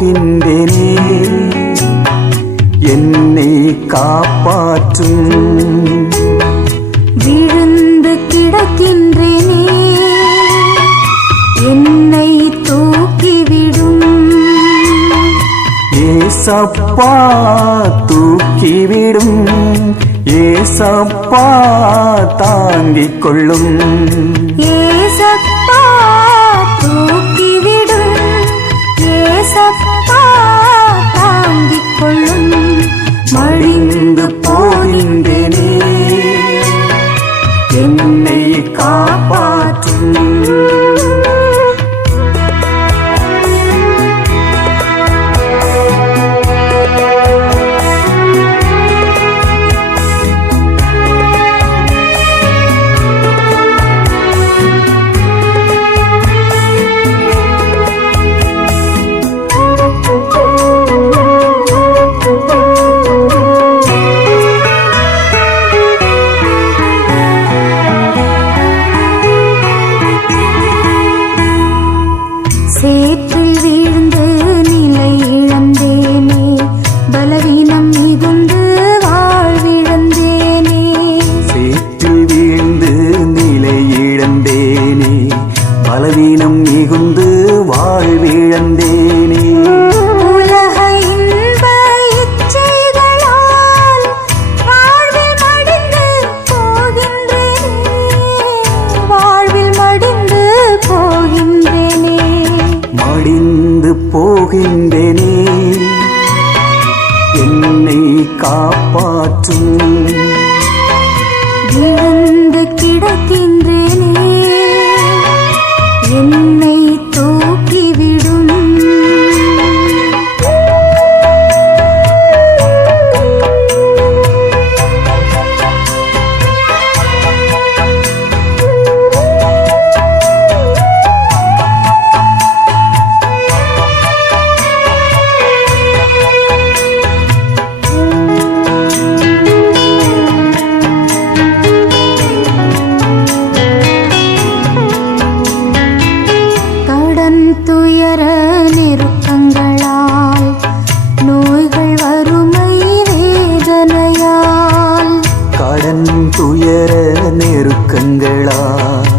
போகின்றேனே என்னை காப்பாற்றும். விழுந்து கிடக்கின்றேனே என்னை தூக்கிவிடும். ஏசப்பா தூக்கிவிடும், ஏசப்பா தாங்கிக் கொள்ளும். ஏசப்பா தூக்கிவிடும், ஏசப்பா தாங்கிக் கொள்ளும். மடிந்து போகின்றேனே என்னை காப்பாற்றும். சேற்றில் வீழ்ந்து நிலை இழந்தேனே, பலவீனம் மிகுந்து வாழ்விழந்தேனே. சேற்றில் வீழ்ந்து நிலை இழந்தேனே, பலவீனம் மிகுந்து வாழ்விழந்தேனே. உலக இன்ப இச்சைகளால் வாழ்வில் மடிந்து போகின்றேனே, வாழ்வில் மடிந்து போகின்றேனே. மடிந்து போகின்றேனே என்னை காப்பாற்றும். விழுந்து கிடக்கின்றேனே என்னை தூக்கிவிடும். துயர நெருக்கங்களால் நோய்கள் வறுமை வேதனையால், கடன் துயர நெருக்கங்களால்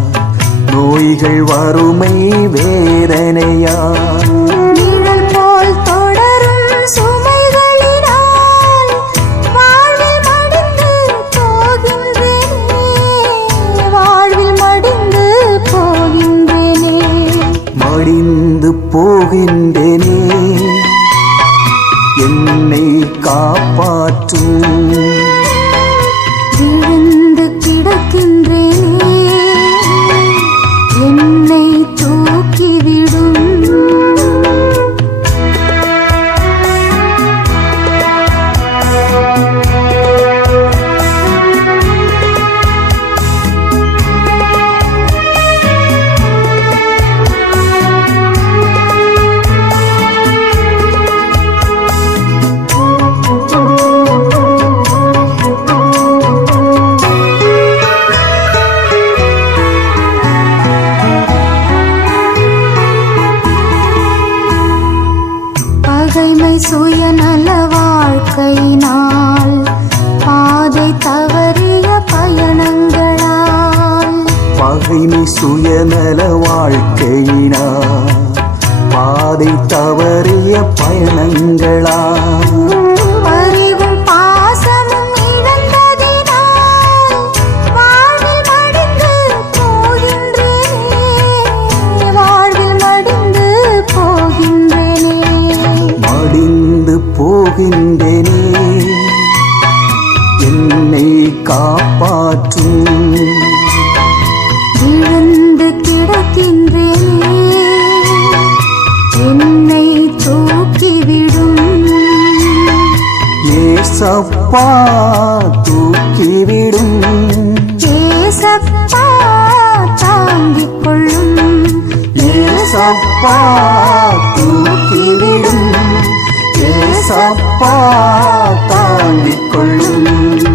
நோய்கள் வறுமை வேதனையால், நிழல் போல் தொடரும் சுமைகளினால் வாழ்வில் மடிந்து போகின்றேனே, வாழ்வில் மடிந்து போகின்றேனே. மடிந்து போகின்றேனே என்னை காப்பாற்றும். விழுந்து கிடக்கின்றேனே என்னை தூக்கிவிடும். பகைமை சுயநல வாழ்க்கையினால் பாதை தவறிய பயணங்களால், பகைமை சுயநல வாழ்க்கையினால் பாதை தவறிய பயணங்களால், அறிவும் பாசமும் இழந்ததினால் வாழ்வில் மடிந்து போகின்றேனே, வாழ்வில் மடிந்து போகின்றேனே. மடிந்து போகின்றேனே என்னை காப்பாற்றும். விழுந்து கிடக்கின்றேனே என்னை தூக்கிவிடும். ஏசப்பா தூக்கிவிடும், ஏசப்பா தாங்கிக் கொள்ளும். ஏசப்பா தூக்கிவிடும், ஏசப்பா தாங்கிக் கொள்ளும்.